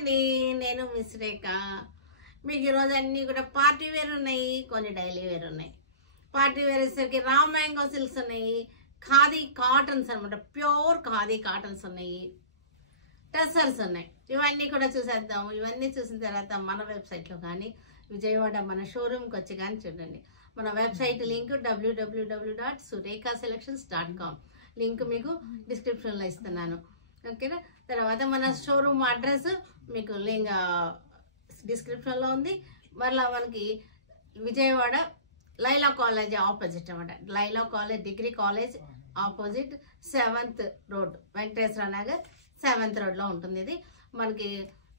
అండి, నేను మిస్ రేఖ. మీకు ఈరోజు అన్నీ కూడా పార్టీ వేర్ ఉన్నాయి, కొన్ని డైలీ వేర్ ఉన్నాయి. పార్టీ వేర్ వచ్చేసరికి రా మ్యాంగో సిల్క్స్ ఉన్నాయి, ఖాదీ కాటన్స్ అనమాట, ప్యూర్ ఖాదీ కాటన్స్ ఉన్నాయి, టెసర్స్ ఉన్నాయి. ఇవన్నీ కూడా చూసేద్దాం. ఇవన్నీ చూసిన తర్వాత మన వెబ్సైట్లో కానీ విజయవాడ మన షోరూమ్కి వచ్చి కానీ చూడండి. మన వెబ్సైట్ లింక్ www.surekhaselections.com లింక్ మీకు డిస్క్రిప్షన్లో ఇస్తున్నాను. ఓకేనా? తర్వాత మన షోరూమ్ అడ్రస్ మీకు లింక్ డిస్క్రిప్షన్లో ఉంది. మరలా మనకి విజయవాడ లైలా కాలేజ్ ఆపోజిట్ అనమాట, Laila college degree college opposite 7th road, Venkateswara Nagar 7th రోడ్లో ఉంటుంది. ఇది మనకి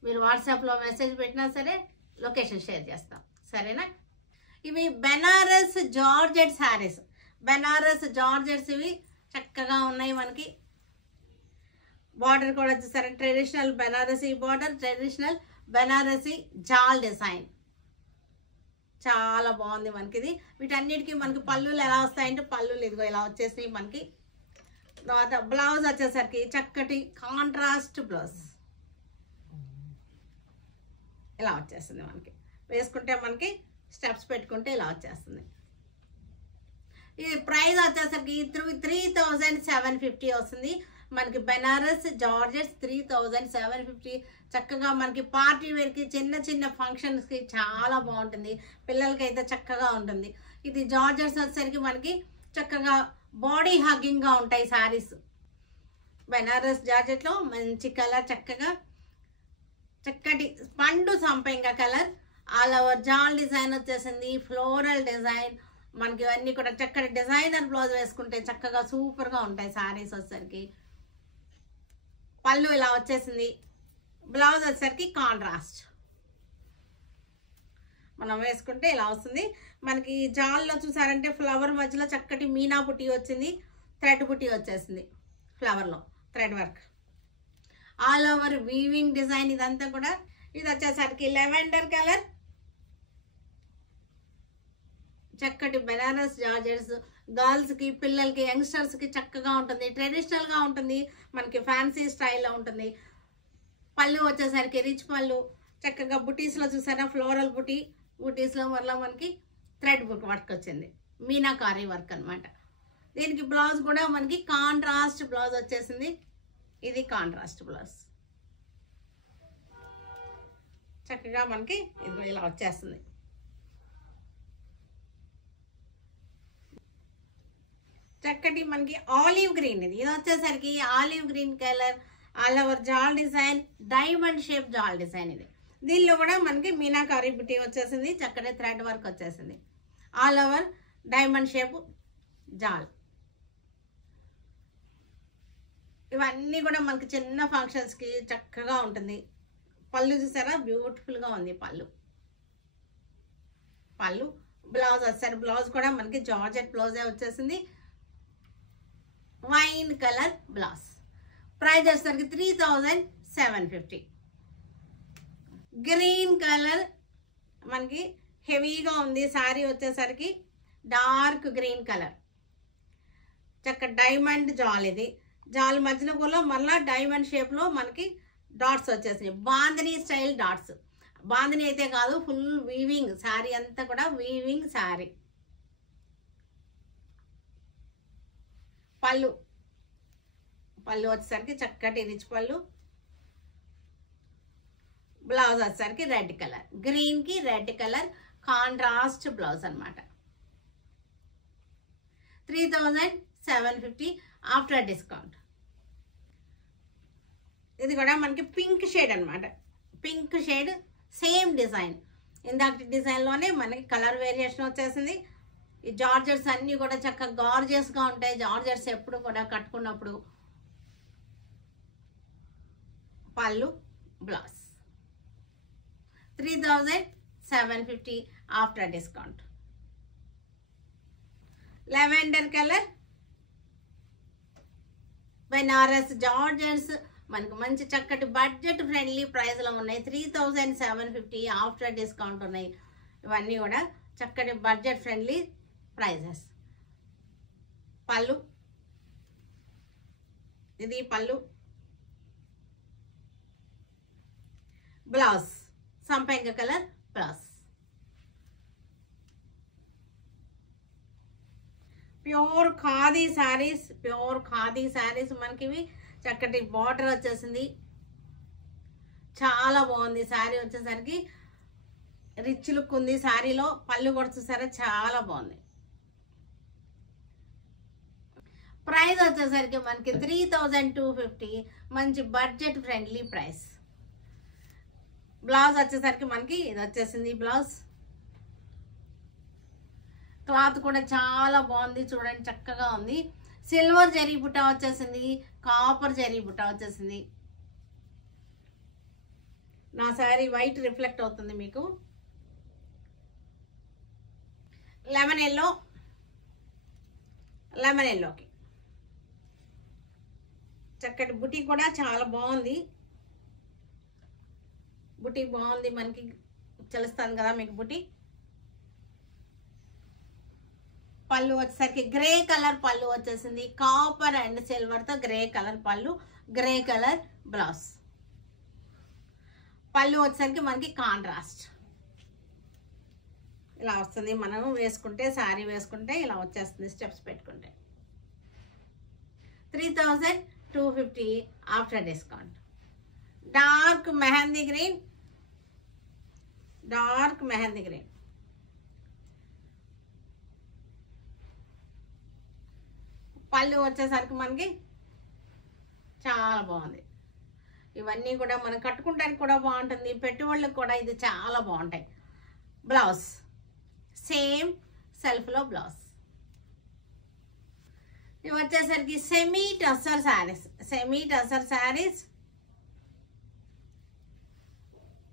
మీరు వాట్సాప్లో మెసేజ్ పెట్టినా సరే లొకేషన్ షేర్ చేస్తాం, సరేనా? ఇవి బెనారస్ జార్జెట్ శారీస్, బెనారస్ జార్జెట్స్ ఇవి చక్కగా ఉన్నాయి. మనకి బార్డర్ కూడా చూసారా, traditional Banarasi border, traditional Banarasi jaal design, చాలా బాగుంది మనకి ఇది. వీటన్నిటికీ మనకి పళ్ళులు ఎలా వస్తాయంటే పళ్ళులు ఇదిగో ఇలా వచ్చేసి మనకి. తర్వాత బ్లౌజ్ వచ్చేసరికి చక్కటి కాంట్రాస్ట్ బ్లౌజ్ ఇలా వచ్చేస్తుంది. మనకి వేసుకుంటే మనకి స్టెప్స్ పెట్టుకుంటే ఇలా వచ్చేస్తుంది. ఇది ప్రైస్ వచ్చేసరికి 3750 వస్తుంది మనకి. బెనారస్ జార్జెట్స్ 3750. చక్కగా మనకి పార్టీ వేర్కి, చిన్న చిన్న ఫంక్షన్స్కి చాలా బాగుంటుంది, పిల్లలకి అయితే చక్కగా ఉంటుంది. ఇది జార్జెట్స్ వచ్చేసరికి మనకి చక్కగా బాడీ హగ్గింగ్గా ఉంటాయి శారీస్. బెనారస్ జార్జెట్లో మంచి కలర్, చక్కగా చక్కటి పండు సంపెంగ colour, all over jaal design వచ్చేసింది, ఫ్లోరల్ డిజైన్. మనకి ఇవన్నీ కూడా చక్కటి డిజైనర్ బ్లౌజ్ వేసుకుంటే చక్కగా సూపర్గా ఉంటాయి శారీస్ వచ్చేసరికి. పళ్ళు ఇలా వచ్చేసింది, బ్లౌజ్ వచ్చేసరికి కాంట్రాస్ట్ మనం వేసుకుంటే ఇలా వస్తుంది. మనకి జాల్లో చూసారంటే ఫ్లవర్ మధ్యలో చక్కటి మీనా బుట్టి వచ్చింది, థ్రెడ్ బుట్టి వచ్చేసింది, ఫ్లవర్లో thread work, all over weaving design ఇదంతా కూడా. ఇది వచ్చేసరికి లెవెండర్ కలర్, చక్కటి బెనారస్ జార్జెట్స్ గర్ల్స్కి, పిల్లలకి, యంగ్స్టర్స్కి చక్కగా ఉంటుంది, ట్రెడిషనల్గా ఉంటుంది, మనకి ఫ్యాన్సీ స్టైల్లో ఉంటుంది. పళ్ళు వచ్చేసరికి రిచ్ పళ్ళు, చక్కగా బుటీస్లో చూసారా ఫ్లోరల్ బుటీ, బుటీస్లో వల్ల మనకి థ్రెడ్ బుక్ వర్క్ వచ్చింది, మీనాకారీ వర్క్ అనమాట. దీనికి బ్లౌజ్ కూడా మనకి కాంట్రాస్ట్ బ్లౌజ్ వచ్చేసింది. ఇది కాంట్రాస్ట్ బ్లౌజ్ చక్కగా మనకి ఇది ఇలా వచ్చేస్తుంది. చక్కటి మనకి ఆలివ్ గ్రీన్, ఇది వచ్చేసరికి olive green colour, all over jaal design, diamond shape jaal design. ఇది దీనిలో కూడా మనకి మీనాకారీ బుట్టి వచ్చేసింది, చక్కటి థ్రెడ్ వర్క్ వచ్చేసింది, all over diamond shape jaal. ఇవన్నీ కూడా మనకి చిన్న ఫంక్షన్స్కి చక్కగా ఉంటుంది. పళ్ళు చూసారా బ్యూటిఫుల్గా ఉంది పళ్ళు. పళ్ళు బ్లౌజ్ వచ్చారు, బ్లౌజ్ కూడా మనకి జార్జెట్ బ్లౌజే వచ్చేసింది, వైన్ కలర్ బ్లౌజ్. ప్రైస్ వచ్చేసరికి 3750. గ్రీన్ కలర్ మనకి హెవీగా ఉంది శారీ వచ్చేసరికి, డార్క్ గ్రీన్ కలర్, చక్క డైమండ్ జాల్. ఇది జాల్ మధ్యలో కూడా మళ్ళీ డైమండ్ షేప్లో మనకి డాట్స్ వచ్చేసినాయి, బాందినీ స్టైల్ డాట్స్. బాందినీ అయితే కాదు, ఫుల్ వీవింగ్ శారీ అంతా కూడా వీవింగ్ శారీ. పళ్ళు వచ్చేసరికి చక్కటి రిచ్ పళ్ళు, బ్లౌజ్ వచ్చేసరికి రెడ్ కలర్, గ్రీన్కి రెడ్ కలర్ కాంట్రాస్ట్ బ్లౌజ్ అనమాట. 3750 ఆఫ్టర్ డిస్కౌంట్. ఇది కూడా మనకి పింక్ షేడ్ అనమాట, పింక్ షేడ్ సేమ్ డిజైన్, ఇందాక డిజైన్లోనే మనకి కలర్ వేరియేషన్ వచ్చేసింది. ఈ జార్జెట్స్ అన్నీ కూడా చక్కగా గార్జియస్గా ఉంటాయి. జార్జెట్స్ ఎప్పుడు కూడా కట్టుకున్నప్పుడు. పళ్ళు blouse 3750 after discount. Lavender colour Banaras georgettes మనకు మంచి చక్కటి బడ్జెట్ ఫ్రెండ్లీ ప్రైస్లో ఉన్నాయి. 3750 ఆఫ్టర్ డిస్కౌంట్ ఉన్నాయి. ఇవన్నీ కూడా చక్కటి బడ్జెట్ ఫ్రెండ్లీ ప్రైజెస్. పళ్ళు ఇది పళ్ళు, బ్లౌజ్ సంపంగ colour blouse. Pure khadi saris, pure khadi saris మనకి ఇవి. చక్కటి బార్డర్ వచ్చేసింది, చాలా బాగుంది శారీ. వచ్చేసరికి రిచ్ లుక్ ఉంది శారీలో. పళ్ళు కూడా చూసారా చాలా బాగుంది. ప్రైస్ వచ్చేసరికి మనకి 3250, మంచి బడ్జెట్ ఫ్రెండ్లీ ప్రైస్. బ్లౌజ్ వచ్చేసరికి మనకి ఇది వచ్చేసింది బ్లౌజ్. క్లాత్ కూడా చాలా బాగుంది చూడండి, చక్కగా ఉంది. సిల్వర్ జరీ బుట్ట వచ్చేసింది, కాపర్ జరీ బుట్ట వచ్చేసింది. నా శారీ వైట్ రిఫ్లెక్ట్ అవుతుంది మీకు. లెమన్ ఎల్లో, లెమన్ ఎల్లోకి చక్కటి బుటీ కూడా చాలా బాగుంది. బుటీ బాగుంది, మనకి తెలుస్తుంది కదా మీకు బుటీ. పళ్ళు వచ్చేసరికి గ్రే కలర్ పళ్ళు వచ్చేసింది, కాపర్ అండ్ సిల్వర్ తో గ్రే కలర్ పళ్ళు, గ్రే కలర్ బ్లౌజ్. పళ్ళు వచ్చేసరికి మనకి కాంట్రాస్ట్ ఇలా వస్తుంది. మనం వేసుకుంటే శారీ వేసుకుంటే ఇలా వచ్చేస్తుంది స్టెప్స్ పెట్టుకుంటే. 3250 after discount. Dark mehndi green, dark mehndi green. పళ్ళు వచ్చేసరికి మనకి చాలా బాగుంది. ఇవన్నీ కూడా మనం కట్టుకుంటానికి కూడా బాగుంటుంది, పెట్టుబడులకు కూడా ఇది చాలా బాగుంటాయి. బ్లౌజ్ సేమ్ సెల్ఫ్లో బ్లౌజ్. ఇవి వచ్చేసరికి సెమీ టస్సర్ శారీస్, సెమీ టస్సర్ శారీస్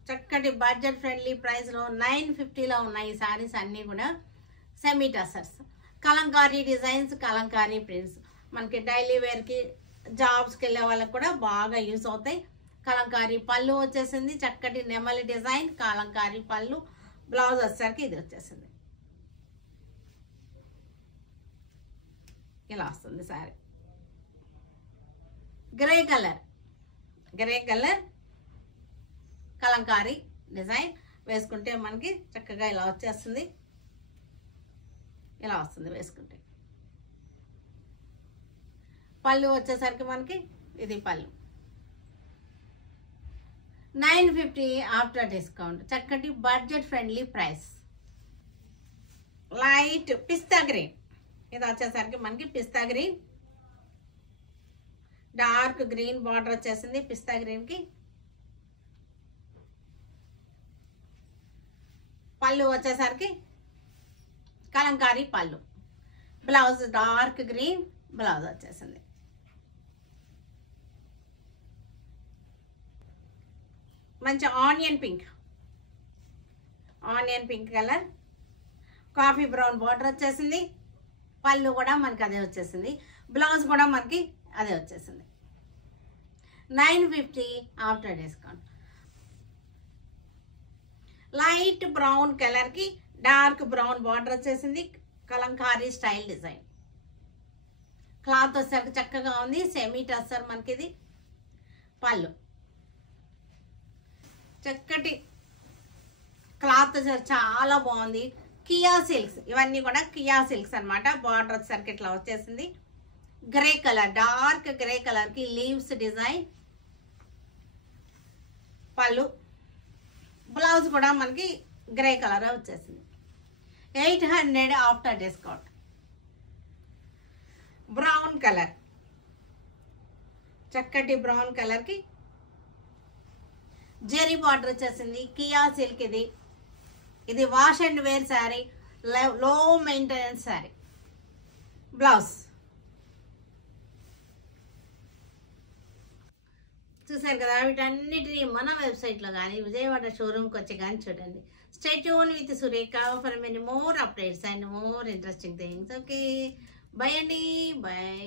చక్కటి బడ్జెట్ ఫ్రెండ్లీ ప్రైస్లో 950లో ఉన్నాయి ఈ శారీస్ అన్నీ కూడా. Semi tussars, Kalamkari designs, Kalamkari prints. మనకి డైలీ వేర్కి జాబ్స్కి వెళ్ళే వాళ్ళకి కూడా బాగా యూస్ అవుతాయి. కలంకారీ పళ్ళు వచ్చేసింది, చక్కటి నెమలి డిజైన్ కలంకారీ పళ్ళు. బ్లౌజ్ వచ్చేసరికి ఇది వచ్చేసింది, ఇలా వస్తుంది sari. Grey colour, grey colour Kalamkari design వేసుకుంటే మనకి చక్కగా ఇలా వచ్చేస్తుంది, ఇలా వస్తుంది వేసుకుంటే. పళ్ళు వచ్చేసరికి మనకి ఇది పళ్ళు. 950 ఆఫ్టర్ డిస్కౌంట్. చక్కటి బడ్జెట్ ఫ్రెండ్లీ ప్రైస్. లైట్ పిస్తా గ్రీన్, ఇది వచ్చేసరికి మనకి పిస్తా గ్రీన్, డార్క్ గ్రీన్ బార్డర్ వచ్చేసింది పిస్తా గ్రీన్ కి. పళ్ళు వచ్చేసరికి కలంకారీ పళ్ళు. బ్లౌజ్ డార్క్ గ్రీన్ బ్లౌజ్ వచ్చేసింది. మంచి onion pink, onion pink colour, coffee brown border వచ్చేసింది. పళ్ళు కూడా మనకి అదే వచ్చేసింది, బ్లౌజ్ కూడా మనకి అదే వచ్చేసింది. 950 after discount. Light brown colour కి డార్క్ బ్రౌన్ బార్డర్ వచ్చేసింది, కలంకారీ స్టైల్ డిజైన్. క్లాత్ వచ్చేసరికి చక్కగా ఉంది, సెమీ టస్సర్ మనకి ఇది. పళ్ళు చక్కటి క్లాత్ వచ్చేసరికి చాలా బాగుంది. కియా సిల్క్స్, ఇవన్నీ కూడా కియా సిల్క్స్ అనమాట. బార్డర్ వచ్చేసరికి ఇట్లా వచ్చేసింది. Grey colour, dark grey colour కి లీవ్స్ డిజైన్. పళ్ళు, బ్లౌజ్ కూడా మనకి గ్రే కలర్ వచ్చేసింది. 800 ఆఫ్టర్ డిస్కౌంట్. బ్రౌన్ కలర్, చక్కటి బ్రౌన్ కలర్ కి జెరీ బార్డర్ వచ్చేసింది. కియా సిల్క్ ఇది. ఇది వాష్ అండ్ వేర్ శారీ, లో మెయింటెనెన్స్ శారీ. బ్లౌజ్ చూసారు కదా. వీటన్నిటిని మన వెబ్సైట్లో కానీ విజయవాడ షోరూమ్కి వచ్చి కానీ చూడండి. Stay tune with Surekha for many more updates and more interesting things. Okay, by అండి, బై.